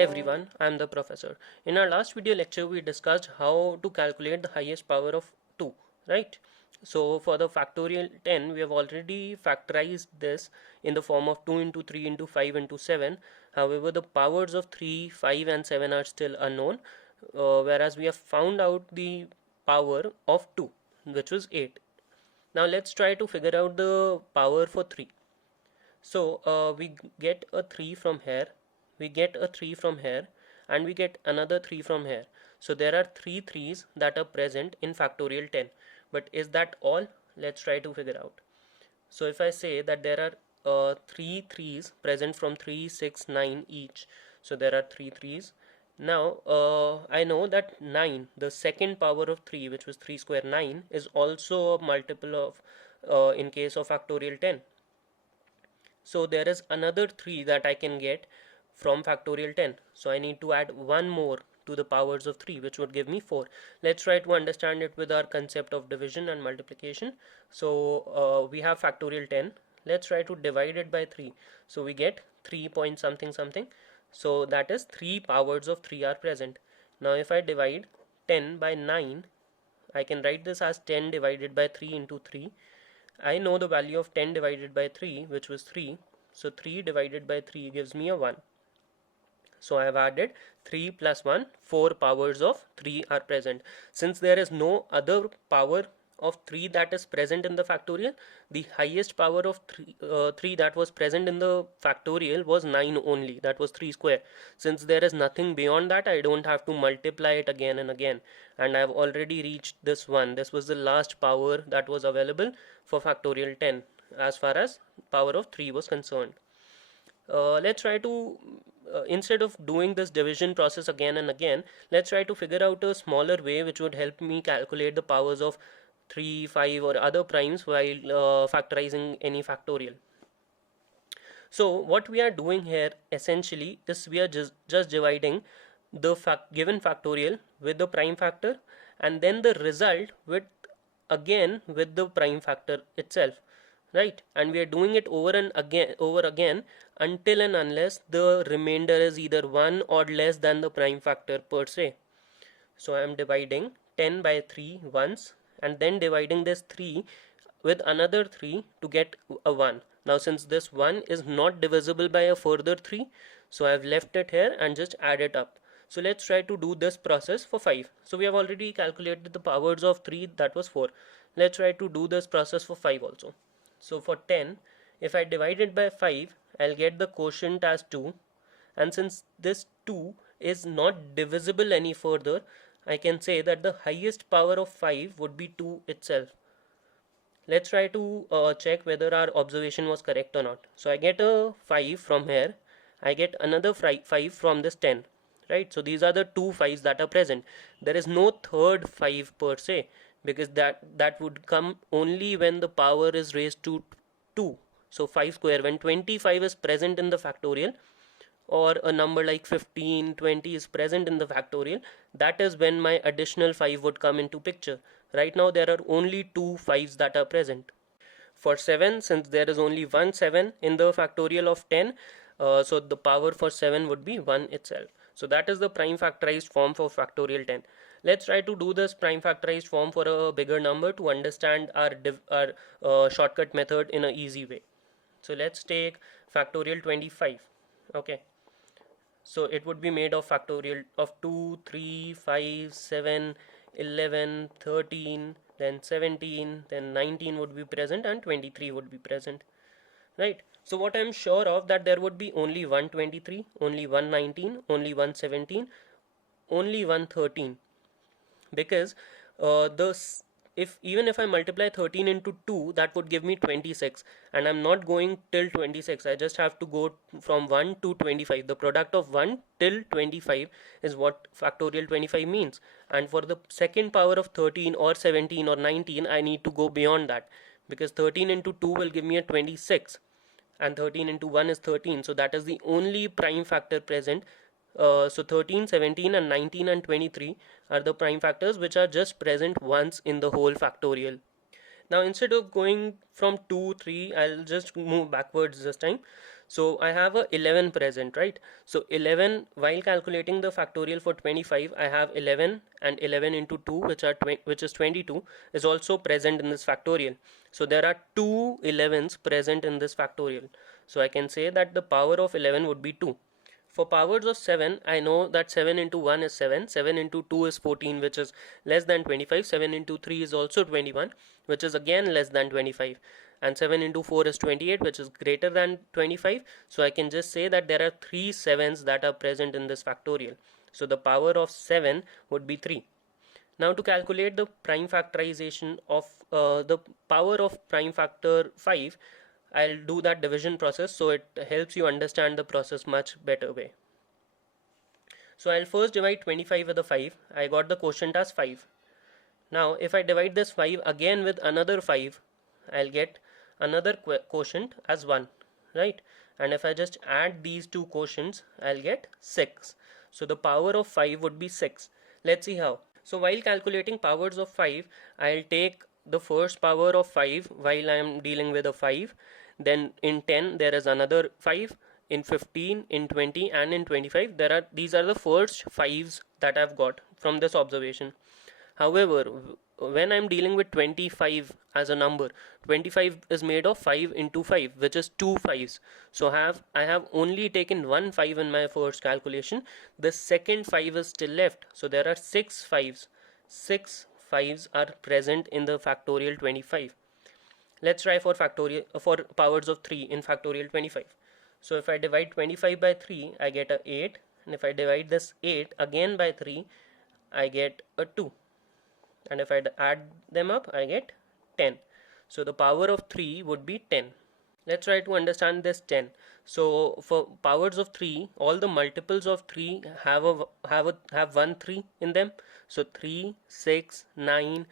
Hi everyone, I am the professor. In our last video lecture, we discussed how to calculate the highest power of 2, right? So for the factorial 10, we have already factorized this in the form of 2 into 3 into 5 into 7. However, the powers of 3, 5 and 7 are still unknown, whereas we have found out the power of 2, which was 8. Now let's try to figure out the power for 3. So we get a 3 from here, we get a 3 from here, and we get another 3 from here. So there are 3 3's that are present in factorial 10. But is that all? Let's try to figure out. So if I say that there are 3 3's present from 3, 6, 9 each. So there are 3 3's. Now I know that 9, the second power of 3, which was 3 square 9, is also a multiple of in case of factorial 10. So there is another 3 that I can get from factorial 10. So I need to add one more to the powers of 3, which would give me 4. Let's try to understand it with our concept of division and multiplication. So we have factorial 10. Let's try to divide it by 3. So we get 3 point something something. So that is 3 powers of 3 are present. Now if I divide 10 by 9, I can write this as 10 divided by 3 into 3. I know the value of 10 divided by 3, which was 3. So 3 divided by 3 gives me a 1. So I have added 3 plus 1, 4 powers of 3 are present. Since there is no other power of 3 that is present in the factorial, the highest power of 3 that was present in the factorial was 9 only, that was 3 square. Since there is nothing beyond that, I don't have to multiply it again and again, and I have already reached this one. This was the last power that was available for factorial 10 as far as power of 3 was concerned. Let's try to instead of doing this division process again and again, let's try to figure out a smaller way which would help me calculate the powers of 3, 5 or other primes while factorizing any factorial. So what we are doing here essentially is we are just dividing the given factorial with the prime factor, and then the result with again with the prime factor itself, right? And we are doing it over again until and unless the remainder is either 1 or less than the prime factor per se. So I am dividing 10 by 3 once, and then dividing this 3 with another 3 to get a 1. Now since this 1 is not divisible by a further 3, so I have left it here and just add it up. So let's try to do this process for 5. So we have already calculated the powers of 3, that was 4. Let's try to do this process for 5 also. So for 10, if I divide it by 5, I'll get the quotient as 2. And since this 2 is not divisible any further, I can say that the highest power of 5 would be 2 itself. Let's try to check whether our observation was correct or not. So I get a 5 from here. I get another 5 from this 10. Right? So these are the two 5's that are present. There is no third 5 per se, because that would come only when the power is raised to 2. So 5 square, when 25 is present in the factorial, or a number like 15, 20 is present in the factorial, that is when my additional 5 would come into picture. Right now there are only two 5's that are present. For 7, since there is only one 7 in the factorial of 10, so the power for 7 would be 1 itself. So that is the prime factorized form for factorial 10. Let's try to do this prime factorized form for a bigger number to understand our shortcut method in an easy way. So let's take factorial 25. Okay. So it would be made of factorial of 2, 3, 5, 7, 11, 13, then 17, then 19 would be present, and 23 would be present, right? So what I'm sure of, that there would be only 123, only 119, only 117, only 113, because the if even if I multiply 13 into 2, that would give me 26, and I'm not going till 26. I just have to go from 1 to 25. The product of 1 till 25 is what factorial 25 means, and for the second power of 13 or 17 or 19, I need to go beyond that, because 13 into 2 will give me a 26, and 13 into 1 is 13. So that is the only prime factor present. So 13, 17 and 19 and 23 are the prime factors which are just present once in the whole factorial. Now instead of going from 2, 3, I'll just move backwards this time. So I have a 11 present, right? So 11, while calculating the factorial for 25, I have 11 and 11 into 2, which is 22, is also present in this factorial. So there are two 11s present in this factorial. So I can say that the power of 11 would be 2. For powers of 7, I know that 7 into 1 is 7, 7 into 2 is 14, which is less than 25, 7 into 3 is also 21, which is again less than 25, and 7 into 4 is 28, which is greater than 25. So I can just say that there are 3 7s that are present in this factorial. So the power of 7 would be 3. Now to calculate the prime factorization of the power of prime factor 5, I'll do that division process so it helps you understand the process much better way. So I'll first divide 25 with a 5. I got the quotient as 5. Now if I divide this 5 again with another 5, I'll get another quotient as 1, right? And if I just add these two quotients, I'll get 6. So the power of 5 would be 6. Let's see how. So while calculating powers of 5, I'll take the first power of 5 while I am dealing with a 5. Then in 10 there is another 5. In 15, in 20 and in 25, these are the first 5s that I've got from this observation. However, when I'm dealing with 25 as a number, 25 is made of 5 into 5, which is 2 5s. So I have only taken one 5 in my first calculation. The second 5 is still left. So there are 6 5s. 6 5s are present in the factorial 25. Let's try for powers of 3 in factorial 25. So if I divide 25 by 3, I get a 8, and if I divide this 8 again by 3, I get a 2, and if I add them up, I get 10. So the power of 3 would be 10. Let's try to understand this 10. So for powers of 3, all the multiples of 3 have one 3 in them. So 3, 6, 9,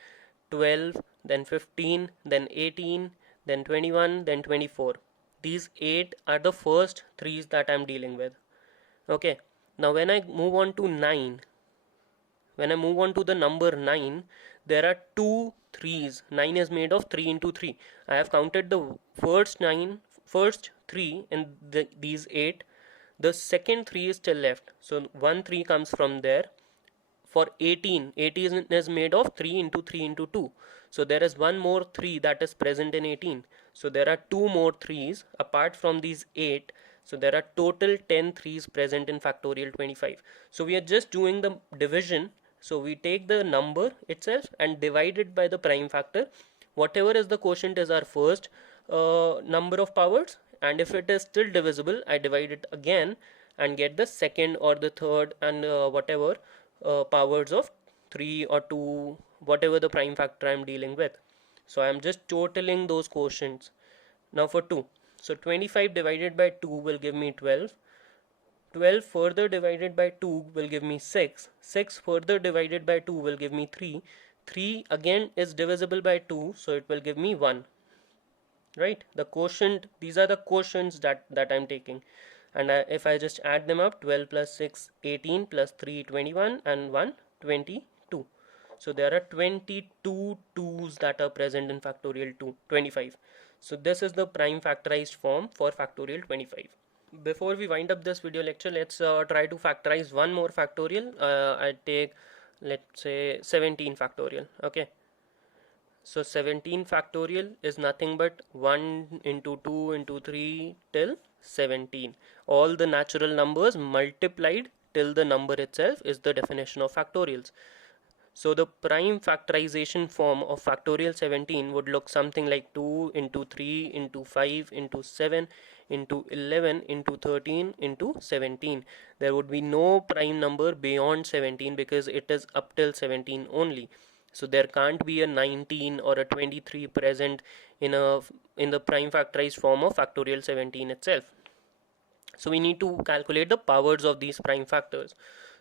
12, then 15, then 18, then 21, then 24. These 8 are the first 3's that I'm dealing with. Okay, now when I move on to the number 9, there are two 3's. 9 is made of 3 into 3. I have counted the first 3 in these 8. The second 3 is still left. So one 3 comes from there. For 18, 18 is made of 3 into 3 into 2. So there is one more 3 that is present in 18. So there are two more 3's apart from these 8. So there are total 10 3's present in factorial 25. So we are just doing the division. So we take the number itself and divide it by the prime factor. Whatever is the quotient is our first number of powers, and if it is still divisible, I divide it again and get the second or the third and whatever powers of 3 or 2, whatever the prime factor I'm dealing with. So I'm just totaling those quotients. Now for 2, so 25 divided by 2 will give me 12. 12 further divided by 2 will give me 6. 6 further divided by 2 will give me 3. 3 again is divisible by 2, so it will give me 1. Right? The quotient, these are the quotients that I'm taking. And if I just add them up, 12 plus 6, 18 plus 3, 21 and 1, 22. So there are 22 2's that are present in factorial 25. So this is the prime factorized form for factorial 25. Before we wind up this video lecture, let's try to factorize one more factorial. I take, let's say, 17 factorial. Okay. So 17 factorial is nothing but 1 into 2 into 3 till 17. All the natural numbers multiplied till the number itself is the definition of factorials. So the prime factorization form of factorial 17 would look something like 2 into 3 into 5 into 7 into 11 into 13 into 17. There would be no prime number beyond 17 because it is up till 17 only. So there can't be a 19 or a 23 present in the prime factorized form of factorial 17 itself. So we need to calculate the powers of these prime factors.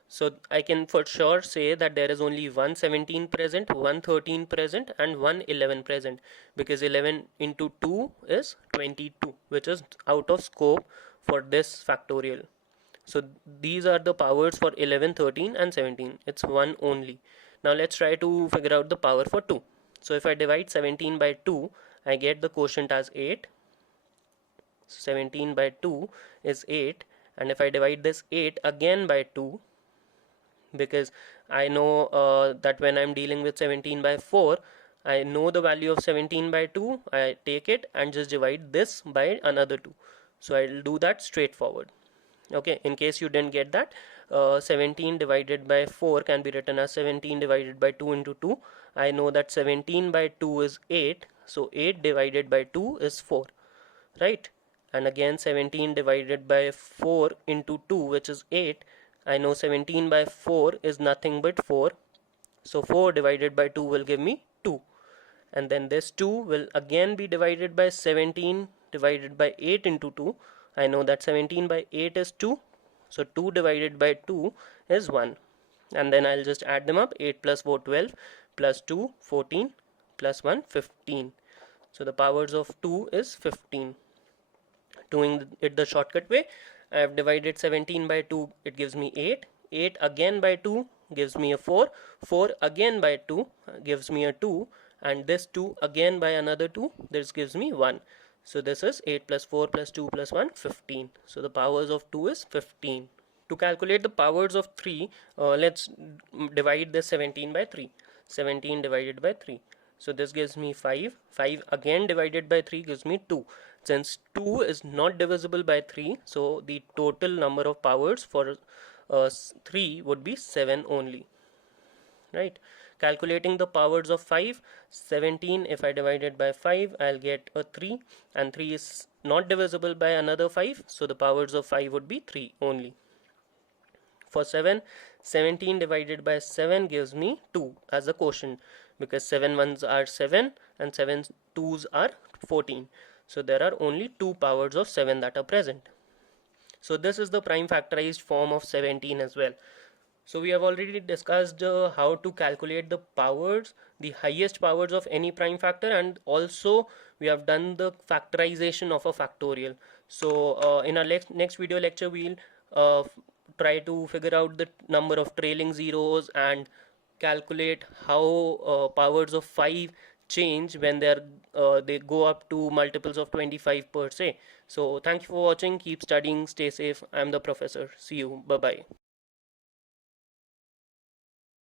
So I can for sure say that there is only one 17 present, one 13 present and one 11 present, because 11 into 2 is 22, which is out of scope for this factorial. So these are the powers for 11, 13 and 17. It's one only. Now let's try to figure out the power for 2. So if I divide 17 by 2, I get the quotient as 8. 17 by 2 is 8, and if I divide this 8 again by 2, because I know that when I'm dealing with 17 by 4, I know the value of 17 by 2, I take it and just divide this by another 2. So I'll do that straightforward. Okay, in case you didn't get that, 17 divided by 4 can be written as 17 divided by 2 into 2. I know that 17 by 2 is 8, so 8 divided by 2 is 4, right? And again 17 divided by 4 into 2, which is 8. I know 17 by 4 is nothing but 4, so 4 divided by 2 will give me 2. And then this 2 will again be divided by 17 divided by 8 into 2. I know that 17 by 8 is 2, so 2 divided by 2 is 1. And then I'll just add them up. 8 plus 4, 12, plus 2, 14, plus 1, 15. So the powers of 2 is 15. Doing it the shortcut way, I have divided 17 by 2, it gives me 8. 8 again by 2 gives me a 4. 4 again by 2 gives me a 2. And this 2 again by another 2, this gives me 1. So this is 8 plus 4 plus 2 plus 1, 15. So the powers of 2 is 15. To calculate the powers of 3, let's divide this 17 by 3. 17 divided by 3. So this gives me 5. 5 again divided by 3 gives me 2. Since 2 is not divisible by 3, so the total number of powers for 3 would be 7 only, right? Calculating the powers of 5, 17, if I divide it by 5, I'll get a 3, and 3 is not divisible by another 5, so the powers of 5 would be 3 only. For 7, 17 divided by 7 gives me 2 as a quotient, because 7 ones are 7 and 7 twos are 14. So there are only 2 powers of 7 that are present. So this is the prime factorized form of 17 as well. So we have already discussed how to calculate the powers, the highest powers of any prime factor, and also we have done the factorization of a factorial. So in our next video lecture, we'll try to figure out the number of trailing zeros and calculate how powers of 5 change when they go up to multiples of 25 per se. So thank you for watching. Keep studying. Stay safe. I'm the professor. See you. Bye bye.